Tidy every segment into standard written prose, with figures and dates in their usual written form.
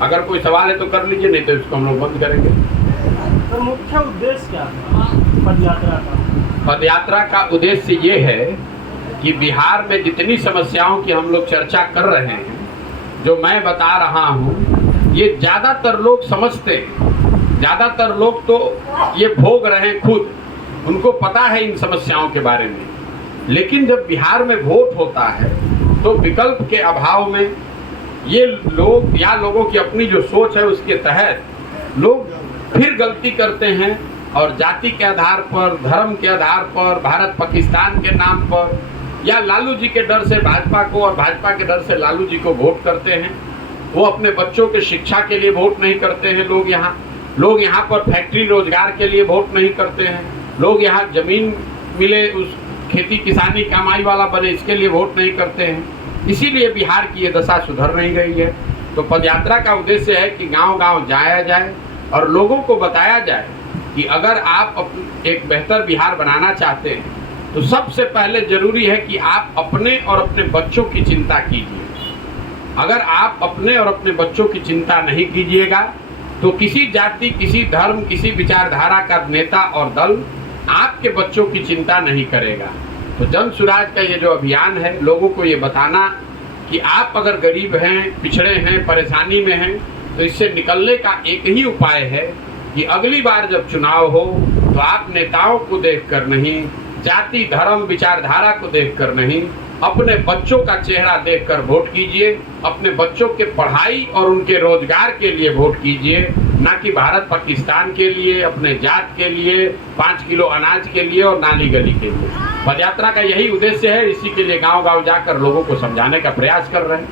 अगर कोई सवाल है तो कर लीजिए, नहीं तो इसको हम लोग बंद करेंगे। तो मुख्य उद्देश्य क्या है पदयात्रा का? पदयात्रा का उद्देश्य ये है कि बिहार में जितनी समस्याओं की हम लोग चर्चा कर रहे हैं, जो मैं बता रहा हूँ, ये ज़्यादातर लोग समझते हैं, ज़्यादातर लोग तो ये भोग रहे हैं खुद, उनको पता है इन समस्याओं के बारे में। लेकिन जब बिहार में वोट होता है तो विकल्प के अभाव में ये लोग या लोगों की अपनी जो सोच है उसके तहत लोग फिर गलती करते हैं और जाति के आधार पर, धर्म के आधार पर, भारत पाकिस्तान के नाम पर या लालू जी के डर से भाजपा को और भाजपा के डर से लालू जी को वोट करते हैं। वो अपने बच्चों के शिक्षा के लिए वोट नहीं करते हैं। लोग यहाँ पर फैक्ट्री रोजगार के लिए वोट नहीं करते हैं। लोग यहाँ जमीन मिले, उस खेती किसानी कमाई वाला बने, इसके लिए वोट नहीं करते हैं। इसीलिए बिहार की ये दशा सुधर नहीं रही है। तो पदयात्रा का उद्देश्य है कि गांव-गांव जाया जाए और लोगों को बताया जाए कि अगर आप एक बेहतर बिहार बनाना चाहते हैं तो सबसे पहले जरूरी है कि आप अपने और अपने बच्चों की चिंता कीजिए। अगर आप अपने और अपने बच्चों की चिंता नहीं कीजिएगा तो किसी जाति, किसी धर्म, किसी विचारधारा का नेता और दल आपके बच्चों की चिंता नहीं करेगा। तो जन सुराज का ये जो अभियान है, लोगों को ये बताना कि आप अगर गरीब हैं, पिछड़े हैं, परेशानी में हैं, तो इससे निकलने का एक ही उपाय है कि अगली बार जब चुनाव हो तो आप नेताओं को देखकर नहीं, जाति, धर्म, विचारधारा को देखकर नहीं, अपने बच्चों का चेहरा देखकर वोट कीजिए। अपने बच्चों के पढ़ाई और उनके रोजगार के लिए वोट कीजिए, ना कि भारत पाकिस्तान के लिए, अपने जात के लिए, 5 किलो अनाज के लिए और नाली गली के लिए। पदयात्रा का यही उद्देश्य है। इसी के लिए गांव-गांव जाकर लोगों को समझाने का प्रयास कर रहे हैं।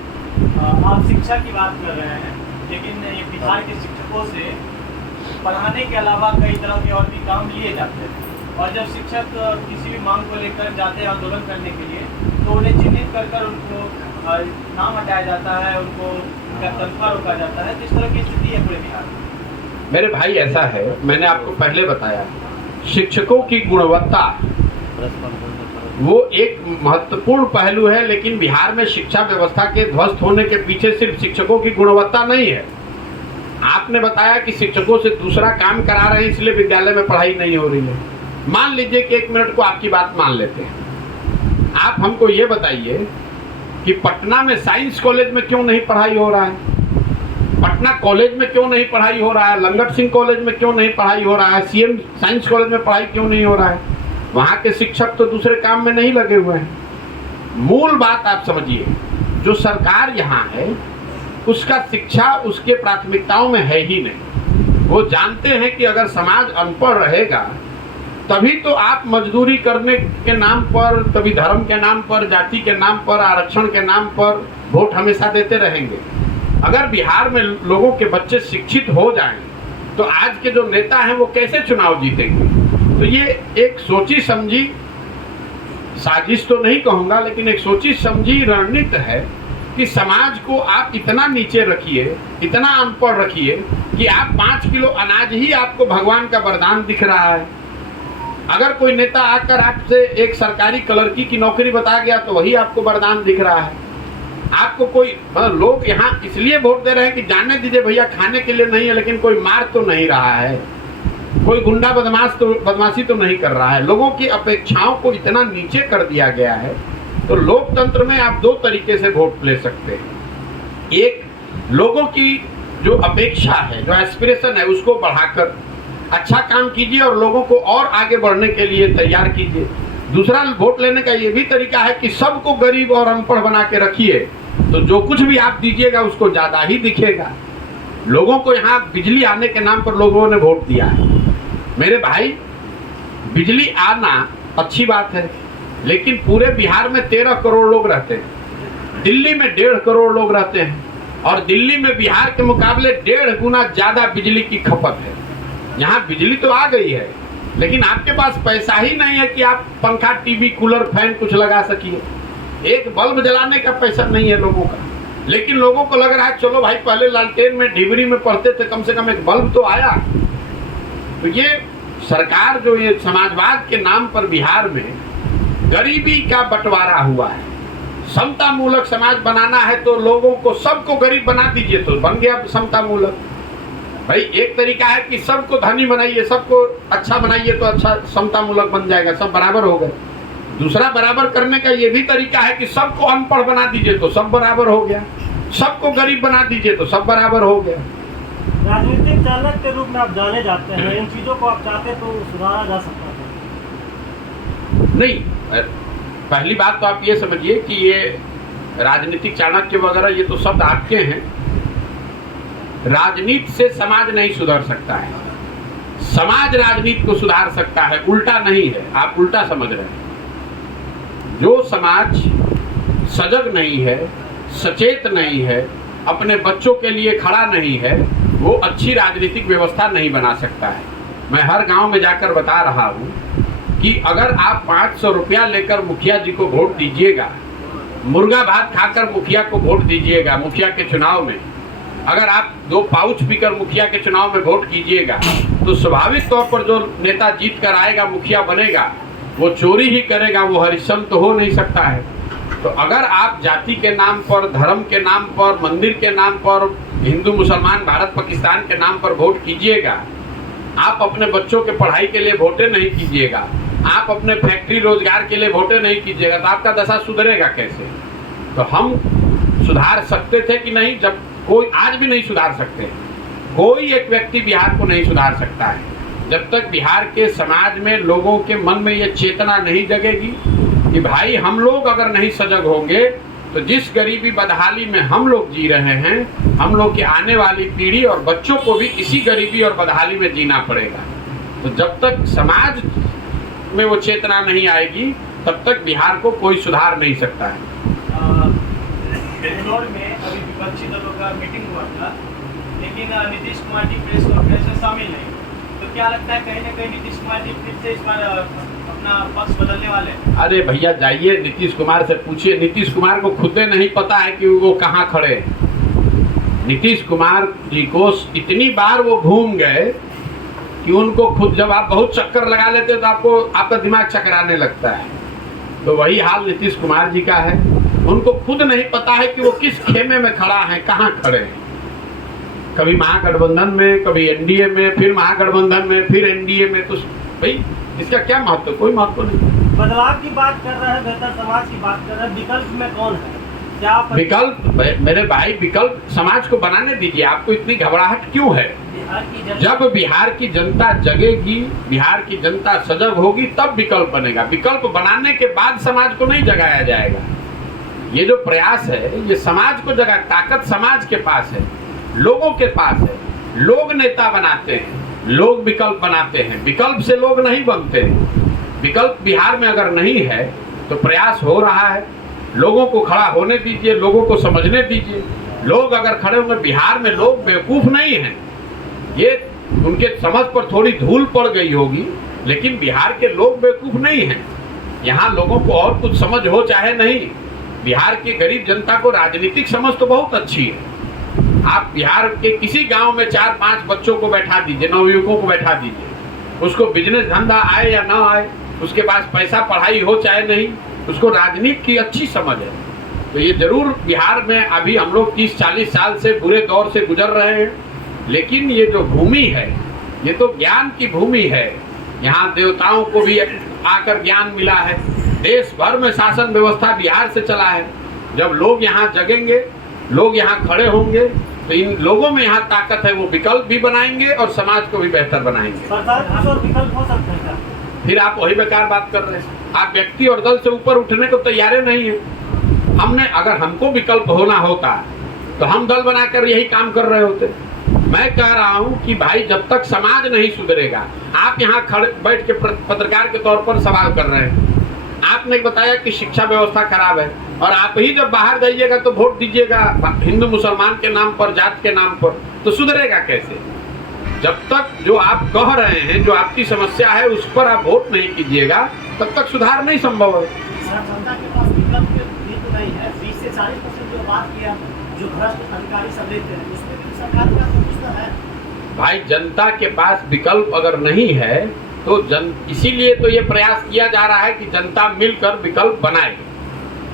आप शिक्षा की बात कर रहे हैं, लेकिन ये बिहार के शिक्षकों से पढ़ाने के अलावा कई तरह के और भी काम लिए जाते हैं, और जब शिक्षक किसी भी मांग को लेकर जाते हैं आंदोलन करने के लिए, तो उन्हें चिन्हित कर उनको नाम हटाया जाता है, उनको तनख्वाह रोका जाता है। किस तरह की स्थिति है पूरे बिहार में? मेरे भाई, ऐसा है, मैंने आपको पहले बताया, शिक्षकों की गुणवत्ता वो एक महत्वपूर्ण पहलू है। लेकिन बिहार में शिक्षा व्यवस्था के ध्वस्त होने के पीछे सिर्फ शिक्षकों की गुणवत्ता नहीं है। आपने बताया कि शिक्षकों से दूसरा काम करा रहे हैं, इसलिए विद्यालय में पढ़ाई नहीं हो रही है। मान लीजिए कि 1 मिनट को आपकी बात मान लेते हैं। आप हमको ये बताइए कि पटना में साइंस कॉलेज में क्यों नहीं पढ़ाई हो रहा है? पटना कॉलेज में क्यों नहीं पढ़ाई हो रहा है? लंगट सिंह कॉलेज में क्यों नहीं पढ़ाई हो रहा है? सीएम साइंस कॉलेज में पढ़ाई क्यों नहीं हो रहा है? वहाँ के शिक्षक तो दूसरे काम में नहीं लगे हुए हैं। मूल बात आप समझिए, जो सरकार यहाँ है उसका शिक्षा उसके प्राथमिकताओं में है ही नहीं। वो जानते हैं कि अगर समाज अनपढ़ रहेगा तभी तो आप मजदूरी करने के नाम पर, कभी धर्म के नाम पर, जाति के नाम पर, आरक्षण के नाम पर वोट हमेशा देते रहेंगे। अगर बिहार में लोगों के बच्चे शिक्षित हो जाएं तो आज के जो नेता हैं वो कैसे चुनाव जीतेंगे? तो ये एक सोची समझी साजिश तो नहीं कहूँगा, लेकिन एक सोची समझी रणनीति है कि समाज को आप इतना नीचे रखिए, इतना अनपढ़ रखिए कि आप 5 किलो अनाज ही आपको भगवान का वरदान दिख रहा है। अगर कोई नेता आकर आपसे एक सरकारी क्लर्की की नौकरी बता गया तो वही आपको वरदान दिख रहा है। आपको कोई, मतलब लोग यहाँ इसलिए वोट दे रहे हैं कि जाने दीजिए भैया, खाने के लिए नहीं है, लेकिन कोई मार तो नहीं रहा है, कोई गुंडा बदमाशी तो नहीं कर रहा है। लोगों की अपेक्षाओं को इतना नीचे कर दिया गया है। तो लोकतंत्र में आप 2 तरीके से वोट ले सकते हैं। एक, लोगों की जो अपेक्षा है, जो एस्पिरेशन है, उसको बढ़ाकर अच्छा काम कीजिए और लोगों को और आगे बढ़ने के लिए तैयार कीजिए। दूसरा, वोट लेने का ये भी तरीका है कि सबको गरीब और अनपढ़ बना के रखिए, तो जो कुछ भी आप दीजिएगा उसको ज़्यादा ही दिखेगा। लोगों को यहाँ बिजली आने के नाम पर लोगों ने वोट दिया है। मेरे भाई, बिजली आना अच्छी बात है, लेकिन पूरे बिहार में 13 करोड़ लोग रहते हैं, दिल्ली में 1.5 करोड़ लोग रहते हैं, और दिल्ली में बिहार के मुकाबले 1.5 गुना ज़्यादा बिजली की खपत है। यहाँ बिजली तो आ गई है, लेकिन आपके पास पैसा ही नहीं है कि आप पंखा, टीवी, कूलर, फैन कुछ लगा सकिए। एक बल्ब जलाने का पैसा नहीं है लोगों का। लेकिन लोगों को लग रहा है चलो भाई, पहले लालटेन में, डिबरी में पढ़ते थे, कम से कम एक बल्ब तो आया। तो ये सरकार जो ये समाजवाद के नाम पर बिहार में गरीबी का बंटवारा हुआ है, समता मूलक समाज बनाना है तो लोगों को, सबको गरीब बना दीजिए तो बन गया समता मूलक। भाई एक तरीका है कि सबको धनी बनाइए, सबको अच्छा बनाइए तो अच्छा समता मूलक बन जाएगा, सब बराबर हो गए। दूसरा बराबर करने का ये भी तरीका है कि सबको अनपढ़ बना दीजिए तो सब बराबर हो गया, सबको गरीब बना दीजिए तो सब बराबर हो गया। राजनीतिक चालक के रूप में आप जाने जाते हैं, इन चीजों को आप चाहते तो सुधारा जा सकता है? नहीं, पहली बात तो आप ये समझिए कि ये राजनीतिक चाणक्य वगैरह ये तो शब्द आपके हैं। राजनीति से समाज नहीं सुधर सकता है, समाज राजनीति को सुधार सकता है, उल्टा नहीं है, आप उल्टा समझ रहे हैं। जो समाज सजग नहीं है, सचेत नहीं है, अपने बच्चों के लिए खड़ा नहीं है, वो अच्छी राजनीतिक व्यवस्था नहीं बना सकता है। मैं हर गांव में जाकर बता रहा हूं कि अगर आप 500 रुपया लेकर मुखिया जी को वोट दीजिएगा, मुर्गा भात खाकर मुखिया को वोट दीजिएगा, मुखिया के चुनाव में अगर आप 2 पाउच पीकर मुखिया के चुनाव में वोट कीजिएगा तो स्वाभाविक तौर पर जो नेता जीत कर आएगा, मुखिया बनेगा, वो चोरी ही करेगा, वो हरिश्चंद्र तो हो नहीं सकता है। तो अगर आप जाति के नाम पर, धर्म के नाम पर, मंदिर के नाम पर, हिंदू मुसलमान भारत पाकिस्तान के नाम पर वोट कीजिएगा, आप अपने बच्चों के पढ़ाई के लिए वोटे नहीं कीजिएगा, आप अपने फैक्ट्री रोजगार के लिए वोटे नहीं कीजिएगा, तो आपका दशा सुधरेगा कैसे? तो हम सुधार सकते थे कि नहीं? जब कोई, आज भी नहीं सुधार सकते, कोई एक व्यक्ति बिहार को नहीं सुधार सकता है जब तक बिहार के समाज में, लोगों के मन में ये चेतना नहीं जगेगी कि भाई हम लोग अगर नहीं सजग होंगे तो जिस गरीबी बदहाली में हम लोग जी रहे हैं, हम लोग की आने वाली पीढ़ी और बच्चों को भी इसी गरीबी और बदहाली में जीना पड़ेगा। तो जब तक समाज में वो चेतना नहीं आएगी तब तक बिहार को कोई सुधार नहीं सकता है। बेंगलोर में अभी विपक्षी दलों का मीटिंग हुआ था, लेकिन नीतीश कुमार जी प्रेस कॉन्फ्रेंस में शामिल नहीं। तो क्या लगता है कहीं ना कहीं नीतीश कुमार जी फिर से इस बार अपना पक्ष बदलने वाले हैं? अरे भैया जाइए नीतीश कुमार से पूछिए, नीतीश कुमार को खुद नहीं पता है कि वो कहाँ खड़े हैं। नीतीश कुमार जी को इतनी बार वो घूम गए कि उनको खुद, जब आप बहुत चक्कर लगा लेते हो तो आपको, आपका दिमाग चकराने लगता है। तो वही हाल नीतीश कुमार जी का है, उनको खुद नहीं पता है कि वो किस खेमे में खड़ा है, कहाँ खड़े हैं। कभी महागठबंधन में, कभी एनडीए में, फिर महागठबंधन में, फिर एनडीए में। तो भाई इसका क्या महत्व? कोई महत्व नहीं। बदलाव की बात कर रहे हैं, बेहतर समाज की बात कर रहे हैं, विकल्प में कौन है? क्या विकल्प? मेरे भाई, विकल्प समाज को बनाने दीजिए, आपको इतनी घबराहट क्यों है? जब बिहार की जनता जगेगी, बिहार की जनता सजग होगी, तब विकल्प बनेगा। विकल्प बनाने के बाद समाज को नहीं जगाया जाएगा। ये जो प्रयास है ये समाज को जगा, ताकत समाज के पास है, लोगों के पास है। लोग नेता बनाते हैं, लोग विकल्प बनाते हैं, विकल्प से लोग नहीं बनते। विकल्प बिहार में अगर नहीं है तो प्रयास हो रहा है, लोगों को खड़ा होने दीजिए, लोगों को समझने दीजिए। लोग अगर खड़े होंगे, बिहार में लोग बेवकूफ नहीं हैं, ये उनके समझ पर थोड़ी धूल पड़ गई होगी, लेकिन बिहार के लोग बेवकूफ नहीं हैं। यहाँ लोगों को और कुछ समझ हो चाहे नहीं, बिहार की गरीब जनता को राजनीतिक समझ तो बहुत अच्छी है। आप बिहार के किसी गांव में 4-5 बच्चों को बैठा दीजिए, नवयुवकों को बैठा दीजिए, उसको बिजनेस धंधा आए या ना आए, उसके पास पैसा, पढ़ाई हो चाहे नहीं, उसको राजनीति की अच्छी समझ है। तो ये जरूर बिहार में अभी हम लोग 30-40 साल से बुरे दौर से गुजर रहे हैं, लेकिन ये जो भूमि है ये तो ज्ञान की भूमि है। यहाँ देवताओं को भी आकर ज्ञान मिला है। देश भर में शासन व्यवस्था बिहार से चला है। जब लोग यहाँ जगेंगे, लोग यहाँ खड़े होंगे, तो इन लोगों में यहाँ ताकत है, वो विकल्प भी बनाएंगे और समाज को भी बेहतर बनाएंगे। विकल्प हो सकता है? फिर आप वही बेकार बात कर रहे हैं। आप व्यक्ति और दल से ऊपर उठने को तैयार नहीं है। हमने, अगर हमको विकल्प होना होता तो हम दल बनाकर यही काम कर रहे होते। मैं कह रहा हूं कि भाई जब तक समाज नहीं सुधरेगा, आप यहाँ खड़े बैठ के पत्रकार के तौर पर सवाल कर रहे हैं। आपने बताया कि शिक्षा व्यवस्था खराब है, और आप ही जब बाहर जाइएगा तो वोट दीजिएगा हिंदू मुसलमान के नाम पर, जात के नाम पर, तो सुधरेगा कैसे? जब तक जो आप कह रहे हैं, जो आपकी समस्या है, उस पर आप वोट नहीं कीजिएगा, तब तक सुधार नहीं संभव है। जनता के पास विकल्प भी तो नहीं है। 30 से 40% जो बात किया, जो भ्रष्ट अधिकारी सब लेते हैं, उसमें भी सरकार का कुछ तो है। भाई जनता के पास विकल्प अगर नहीं है तो इसीलिए तो ये प्रयास किया जा रहा है कि जनता मिलकर विकल्प बनाए।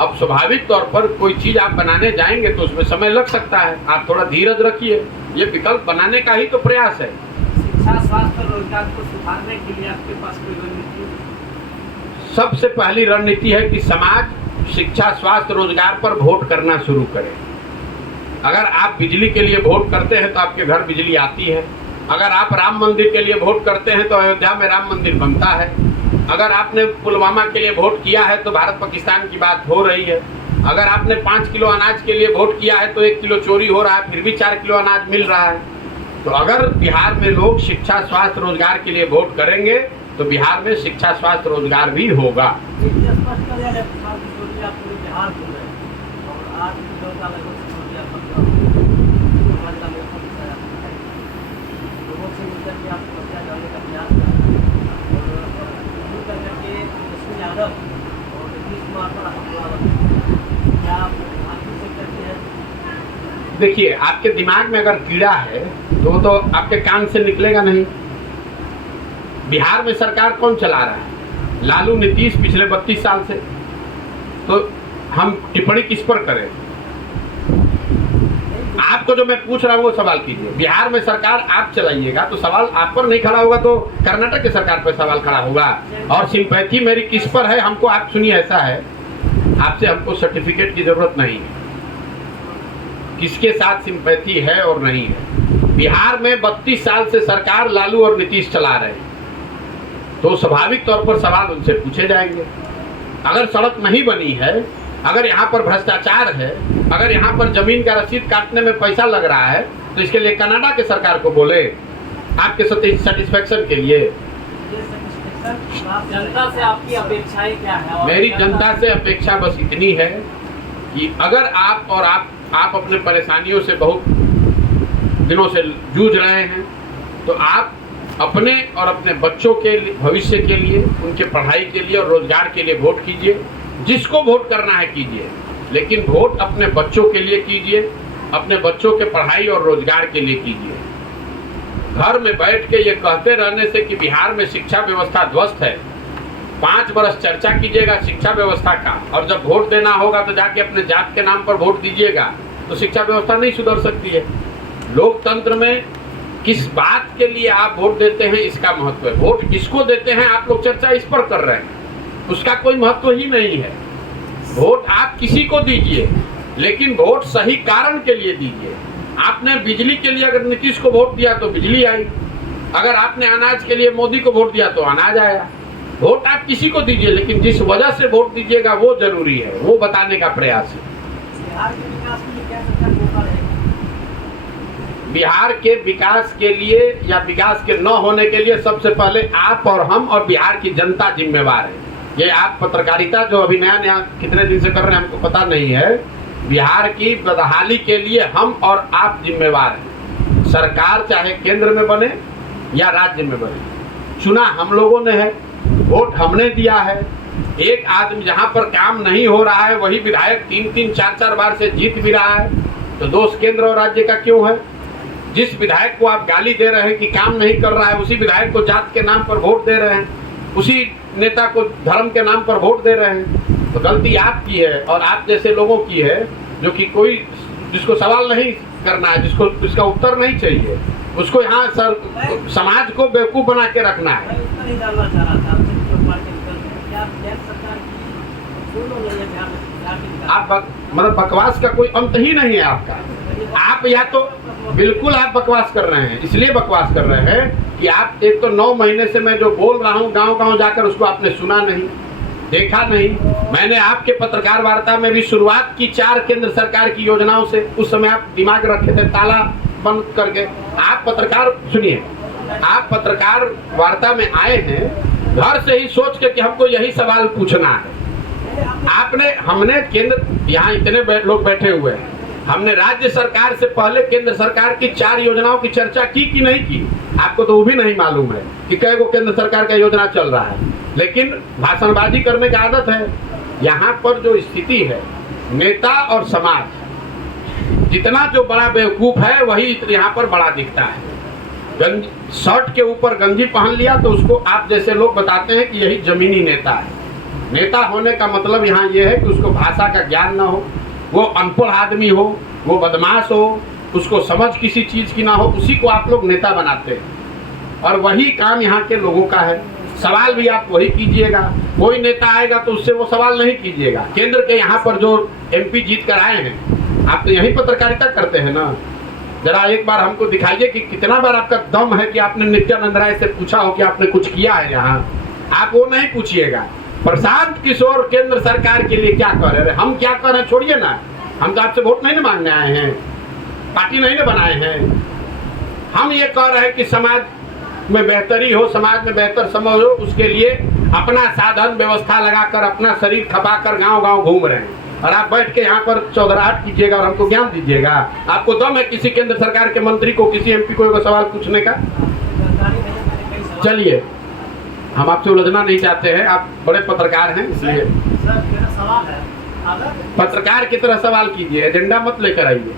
अब स्वाभाविक तौर पर कोई चीज आप बनाने जाएंगे तो उसमें समय लग सकता है, आप थोड़ा धीरज रखिए। ये विकल्प बनाने का ही तो प्रयास है। शिक्षा, स्वास्थ्य और रोजगार को सुधारने के लिए आपके पास कोई रणनीति? सबसे पहली रणनीति है कि समाज शिक्षा, स्वास्थ्य, रोजगार पर वोट करना शुरू करे। अगर आप बिजली के लिए वोट करते हैं तो आपके घर बिजली आती है। अगर आप राम मंदिर के लिए वोट करते हैं तो अयोध्या में राम मंदिर बनता है। अगर आपने पुलवामा के लिए वोट किया है तो भारत पाकिस्तान की बात हो रही है। अगर आपने 5 किलो अनाज के लिए वोट किया है तो 1 किलो चोरी हो रहा है, फिर भी 4 किलो अनाज मिल रहा है। तो अगर बिहार में लोग शिक्षा, स्वास्थ्य, रोजगार के लिए वोट करेंगे तो बिहार में शिक्षा, स्वास्थ्य, रोजगार भी होगा। देखिए, आपके दिमाग में अगर कीड़ा है तो वो तो आपके कान से निकलेगा नहीं। बिहार में सरकार कौन चला रहा है? लालू, नीतीश, पिछले 32 साल से। तो हम टिप्पणी किस पर करें? आपको जो मैं पूछ रहा हूँ वो सवाल कीजिए। बिहार में सरकार आप चलाइएगा तो सवाल आप पर नहीं खड़ा होगा, तो कर्नाटक की सरकार पर सवाल खड़ा होगा। और सिंपैथी मेरी किस पर है? हमको आप सुनिए, ऐसा है, आपसे हमको सर्टिफिकेट की जरूरत नहीं है, किसके साथ सिंपैथी है और नहीं है। बिहार में 32 साल से सरकार लालू और नीतीश चला रहे हैं, तो स्वाभाविक तौर पर सवाल उनसे पूछे जाएंगे। अगर सड़क नहीं बनी है, अगर यहाँ पर भ्रष्टाचार है, अगर यहाँ पर जमीन का रसीद काटने में पैसा लग रहा है, तो इसके लिए कनाडा के सरकार को बोले आपके सेटिस्फेक्शन के लिए। जनता से आपकी अपेक्षाएं क्या है? मेरी जनता से अपेक्षा बस इतनी है कि अगर आप अपने परेशानियों से बहुत दिनों से जूझ रहे हैं तो आप अपने और अपने बच्चों के भविष्य के लिए, उनके पढ़ाई के लिए और रोजगार के लिए वोट कीजिए। जिसको वोट करना है कीजिए, लेकिन वोट अपने बच्चों के लिए कीजिए, अपने बच्चों के पढ़ाई और रोजगार के लिए कीजिए। घर में बैठ के ये कहते रहने से कि बिहार में शिक्षा व्यवस्था ध्वस्त है, 5 वर्ष चर्चा कीजिएगा शिक्षा व्यवस्था का, और जब वोट देना होगा तो जाके अपने जात के नाम पर वोट दीजिएगा, तो शिक्षा व्यवस्था नहीं सुधर सकती है। लोकतंत्र में किस बात के लिए आप वोट देते हैं इसका महत्व है। वोट किसको देते हैं आप लोग चर्चा इस पर कर रहे हैं, उसका कोई महत्व ही नहीं है। वोट आप किसी को दीजिए, लेकिन वोट सही कारण के लिए दीजिए। आपने बिजली के लिए अगर नीतीश को वोट दिया तो बिजली आई, अगर आपने अनाज के लिए मोदी को वोट दिया तो अनाज आया। वोट आप किसी को दीजिए, लेकिन जिस वजह से वोट दीजिएगा वो जरूरी है, वो बताने का प्रयास है। बिहार के विकास के लिए या विकास के न होने के लिए सबसे पहले आप और हम और बिहार की जनता जिम्मेवार है। ये आप पत्रकारिता जो अभी नया कितने दिन से कर रहे हैं हमको पता नहीं है, बिहार की बदहाली के लिए हम और आप जिम्मेवार हैं। सरकार चाहे केंद्र में बने या राज्य में बने, चुना हम लोगों ने है, वोट हमने दिया है। एक आदमी जहां पर काम नहीं हो रहा है वही विधायक 3-3, 4-4 बार से जीत भी रहा है, तो दोष केंद्र और राज्य का क्यों है? जिस विधायक को आप गाली दे रहे हैं कि काम नहीं कर रहा है, उसी विधायक को जात के नाम पर वोट दे रहे हैं, उसी नेता को धर्म के नाम पर वोट दे रहे हैं। तो गलती आपकी है और आप जैसे लोगों की है, जो कि कोई जिसको सवाल नहीं करना है, जिसको इसका उत्तर नहीं चाहिए, उसको यहाँ समाज को बेवकूफ बना के रखना है। आप मतलब बकवास का कोई अंत ही नहीं है आपका। आप या तो बिल्कुल आप बकवास कर रहे हैं, इसलिए बकवास कर रहे हैं कि आप एक तो 9 महीने से मैं जो बोल रहा हूँ गांव-गांव जाकर उसको आपने सुना नहीं, देखा नहीं। मैंने आपके पत्रकार वार्ता में भी शुरुआत की 4 केंद्र सरकार की योजनाओं से, उस समय आप दिमाग रखे थे ताला बंद करके। आप पत्रकार सुनिए, आप पत्रकार वार्ता में आए हैं घर से ही सोच के कि हमको यही सवाल पूछना है। हमने केंद्र, यहाँ इतने लोग बैठे हुए हैं, हमने राज्य सरकार से पहले केंद्र सरकार की 4 योजनाओं की चर्चा की कि नहीं की? आपको तो वो भी नहीं मालूम है कि कई गो केंद्र सरकार का योजना चल रहा है, लेकिन भाषणबाजी करने की आदत है। यहाँ पर जो स्थिति है, नेता और समाज जितना जो बड़ा बेवकूफ है वही यहाँ पर बड़ा दिखता है। शर्ट के ऊपर गंजी पहन लिया तो उसको आप जैसे लोग बताते हैं कि यही जमीनी नेता है। नेता होने का मतलब यहाँ ये है कि उसको भाषा का ज्ञान ना हो, वो अनपढ़ आदमी हो, वो बदमाश हो, उसको समझ किसी चीज़ की ना हो, उसी को आप लोग नेता बनाते हैं। और वही काम यहाँ के लोगों का है। सवाल भी आप वही कीजिएगा। कोई नेता आएगा तो उससे वो सवाल नहीं कीजिएगा। केंद्र के यहाँ पर जो MP जीत कर आए हैं, आप तो यही पत्रकारिता करते हैं ना। जरा एक बार हमको दिखाइए कि कितना बार आपका दम है कि आपने नित्यानंद राय से पूछा हो कि आपने कुछ किया है यहाँ। आप वो नहीं पूछिएगा। प्रशांत किशोर केंद्र सरकार के लिए क्या कर रहे हैं, हम क्या कर रहे हैं छोड़िए ना। हम तो आपसे वोट नहीं ना मांगने आए हैं, पार्टी नहीं ना बनाए हैं। हम ये कह रहे हैं कि समाज में बेहतरी हो, समाज में बेहतर समझ हो, उसके लिए अपना साधन व्यवस्था लगाकर, अपना शरीर खपाकर गांव-गांव घूम रहे हैं। और आप बैठ के यहाँ पर चौधराहट कीजिएगा और हमको ज्ञान दीजिएगा। आपको दम है किसी केंद्र सरकार के मंत्री को, किसी MP को एक सवाल पूछने का? चलिए, हम आपसे उलझना नहीं चाहते हैं, आप बड़े पत्रकार हैं, इसलिए सर मेरा सवाल है, अगर पत्रकार की तरह सवाल कीजिए, एजेंडा मत लेकर आइए।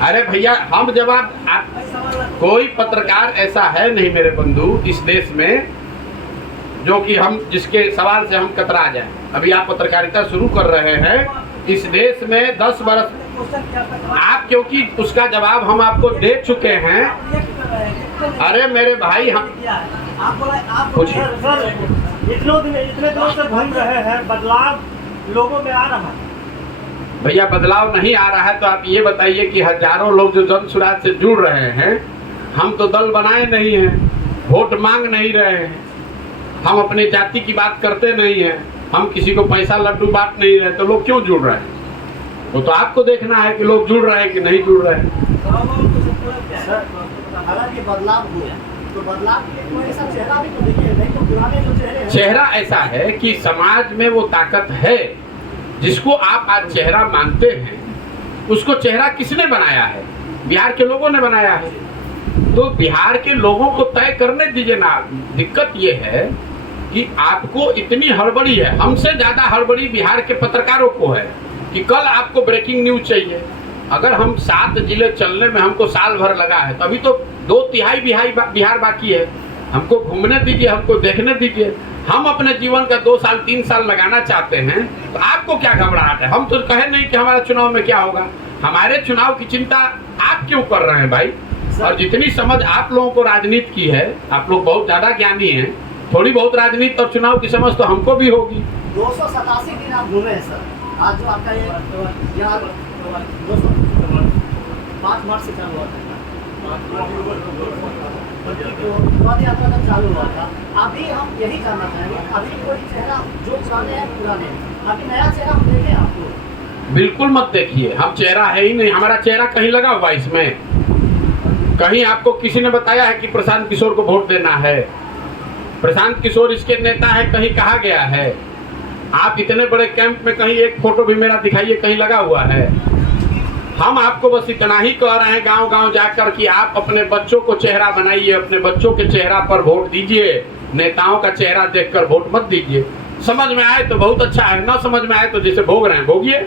अरे भैया, हम जवाब कोई पत्रकार ऐसा है नहीं मेरे बंधु इस देश में जो कि हम जिसके सवाल से हम कतरा जाएं। अभी आप पत्रकारिता शुरू कर रहे हैं इस देश में 10 वर्ष आप, क्योंकि उसका जवाब हम आपको दे चुके हैं। अरे मेरे भाई, हम पूछिए। इतने दिनों से घूम रहे हैं, बदलाव लोगों में आ रहा है। भैया, बदलाव नहीं आ रहा है तो आप ये बताइए कि हजारों लोग जो जन सुराज से जुड़ रहे हैं, हम तो दल बनाए नहीं हैं, वोट मांग नहीं रहे हैं, हम अपनी जाति की बात करते नहीं हैं, हम किसी को पैसा लड्डू बांट नहीं रहे, तो लोग क्यों जुड़ रहे हैं? वो तो आपको देखना है कि लोग जुड़ रहे हैं कि नहीं जुड़ रहे हैं। अगर ये बदलाव हुआ तो बदलाव के लिए कोई ऐसा चेहरा भी तो देखिए, नहीं तो पुराने जो चेहरे हैं। चेहरा ऐसा है कि समाज में वो ताकत है जिसको आप आज चेहरा मानते हैं, उसको चेहरा किसने बनाया है? बिहार के लोगों ने बनाया है। तो बिहार के लोगों को तय करने दीजिए ना। दिक्कत ये है कि आपको इतनी हड़बड़ी है, हमसे ज्यादा हड़बड़ी बिहार के पत्रकारों को है कि कल आपको ब्रेकिंग न्यूज चाहिए। अगर हम 7 जिले चलने में हमको साल भर लगा है, तो अभी तो 2/3 बिहार बाकी है। हमको घूमने दीजिए, हमको देखने दीजिए। हम अपने जीवन का 2 साल 3 साल लगाना चाहते हैं, तो आपको क्या घबराहट है? हम तो कहे नहीं कि हमारा चुनाव में क्या होगा। हमारे चुनाव की चिंता आप क्यों कर रहे हैं भाई? और जितनी समझ आप लोगों को राजनीति की है, आप लोग बहुत ज्यादा ज्ञानी हैं, थोड़ी बहुत राजनीति और चुनाव की समझ तो हमको भी होगी। 287 दिन आप घूमे हैं सर। आज जो आपका ये 5 मार्च से चालू हुआ था, पद यात्रा जब चालू हुआ था, अभी हम यही जानना चाहेंगे, अभी कोई चेहरा जो पुराने हैं पुराने, अभी नया चेहरा हम देखें आपको? बिल्कुल मत देखिए, हम चेहरा है ही नहीं, हमारा चेहरा कहीं लगा हुआ इसमें? कहीं आपको किसी ने बताया है कि प्रशांत किशोर को वोट देना है? प्रशांत किशोर इसके नेता है, कहीं कहा गया है? आप इतने बड़े कैंप में कहीं एक फोटो भी मेरा दिखाइए, कहीं लगा हुआ है? हम आपको बस इतना ही कह रहे हैं गांव-गांव जाकर कि आप अपने बच्चों को चेहरा बनाइए, अपने बच्चों के चेहरा पर वोट दीजिए, नेताओं का चेहरा देखकर वोट मत दीजिए। समझ में आए तो बहुत अच्छा है, ना समझ में आए तो जैसे भोग रहे हैं भोगिए।